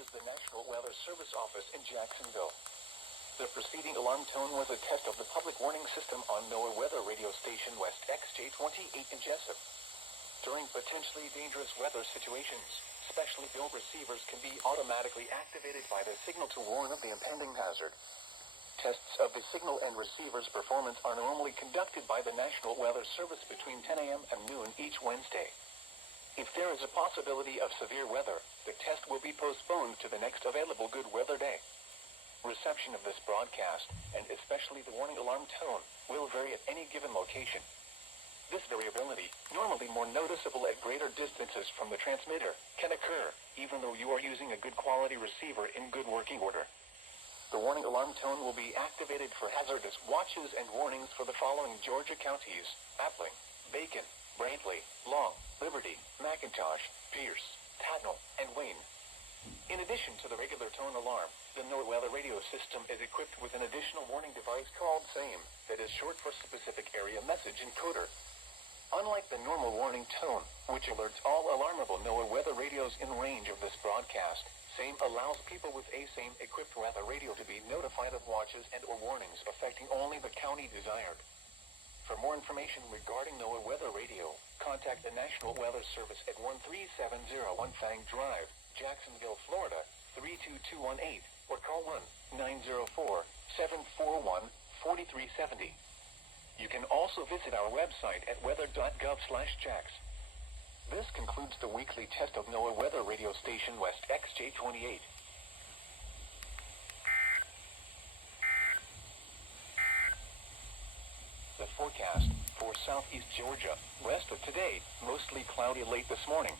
is the National Weather Service office in Jacksonville. The preceding alarm tone was a test of the public warning system on NOAA weather radio station WXJ28 in Jesup. During potentially dangerous weather situations, specially built receivers can be automatically activated by the signal to warn of the impending hazard. Tests of the signal and receiver's performance are normally conducted by the National Weather Service between 10 a.m. and noon each Wednesday. If there is a possibility of severe weather, the test will be postponed to the next available good weather day. Reception of this broadcast, and especially the warning alarm tone, will vary at any given location. This variability, normally more noticeable at greater distances from the transmitter, can occur, even though you are using a good quality receiver in good working order. The warning alarm tone will be activated for hazardous watches and warnings for the following Georgia counties: Appling, Bacon, Brantley, Long, Liberty, McIntosh, Pierce, Tatnall, and Wayne. In addition to the regular tone alarm, the NOAA weather radio system is equipped with an additional warning device called SAME, that is short for Specific Area Message Encoder. Unlike the normal warning tone, which alerts all alarmable NOAA weather radios in range of this broadcast, SAME allows people with a SAME-equipped weather radio to be notified of watches and/or warnings affecting only the county desired. For more information regarding NOAA weather radio, contact the National Weather Service at 13701 Fang Drive, Jacksonville, Florida, 32218, or call 1-904-741-4370. You can also visit our website at weather.gov/JAX. This concludes the weekly test of NOAA weather radio station WXJ28. The forecast for southeast Georgia: west of today, mostly cloudy late this morning.